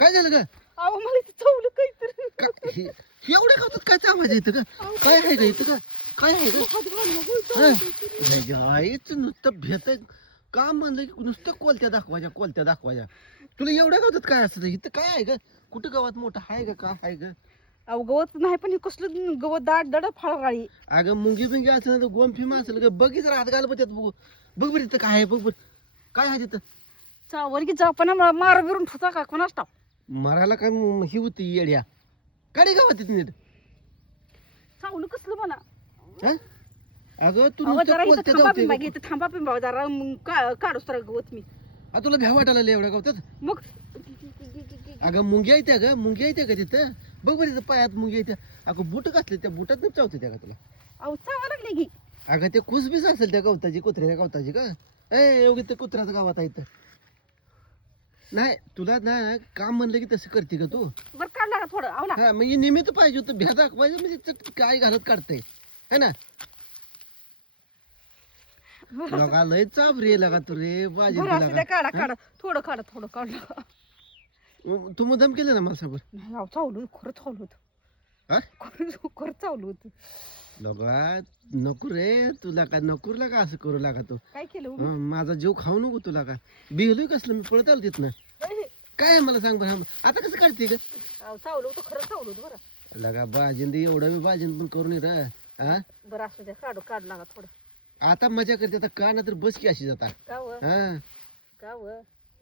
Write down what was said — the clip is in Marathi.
काय झालं ग अहो मला इथे चवलं काहीतरी. एवढ्या गावात काय आवाज येतं का काय आहे का इथं का काय आहे का हात घाल नको. आईच नुसतं भेट का म्हणलं की नुसतं कोलत्या दाखवायच्या तुला एवढ्या गावात काय असतं इथं काय आहे का कुठं गावात मोठं आहे का काय आहे का अहो गवत नाही पण हे कसलं गवत दाट दड फळगाळी. अगं मुंगी बिंगी असेल ना तर गोमफिम असेल का बघी जरा हात घाल बघ बघू बघ बरं तिथं काय आहे बघ बरं काय आहे तिथं चावर की जापना मार बिरून ठुता का कोणाच टाक. मरायला काय ही होती येड्या काढी गावात तिथे नीट चावलं कसलं मला. हा? अगं तू अहो नुसतं जरा इथं कोलत्या थांबा पिंबा धावते घेते थांबा पिंबा जरा काढूस तर गवत मी. तुला भ्या वाटायला लागलं एवढ्या गावात मग अगं मुंग्या येत्या ग मुंग्या येत्या का तिथं बघ बरं तिथं पायात मुंग्या येत्या अगं बुट घातले त्या बुटात चावते त्या का तुला अहो चावा लागले की. अगं ते खुसबीस असेल त्या गवताची कुत्र्याच्या गवताची का ए एवढी ते कुत्र्याचं गावात आहे इथं नाही तुला ना काम म्हणलं की तसं करते का तू बरं काढला का थोडं अहो ना. हा म्हणजे निमित्त पाहिजे होतं भ्या दाखवायचं म्हणजे चट काय घालत काढतंय है ना लगा लय चाप रे लगा तू रे बाजी बरं असू द्या काढा काढा थोडं काढा थोडं काढलं. तू मुद्दाम केलं ना मला सबर नाही अहो चावलं खरं चावलं होतं. हा खरं चावलं होतं. लगा नको रे तुला का नको लागा असं करू लागा तू काय केलं हो? हं, माझा जीव खाऊ नको तुला का बिहलोय कसलं मी पळत आलो तिथनं काय आहे मला सांग बरं आता कसं काढते ग अहो चावलं होतं खरं चावलं होतं बरं. लगा बाजिंदी एवढं बी बाजिंद पण करून ये रे हा बरं असू द्या काढ लागा थोडं. आता मजा करते आता का ना तर बस की अशी जाता का व हा का व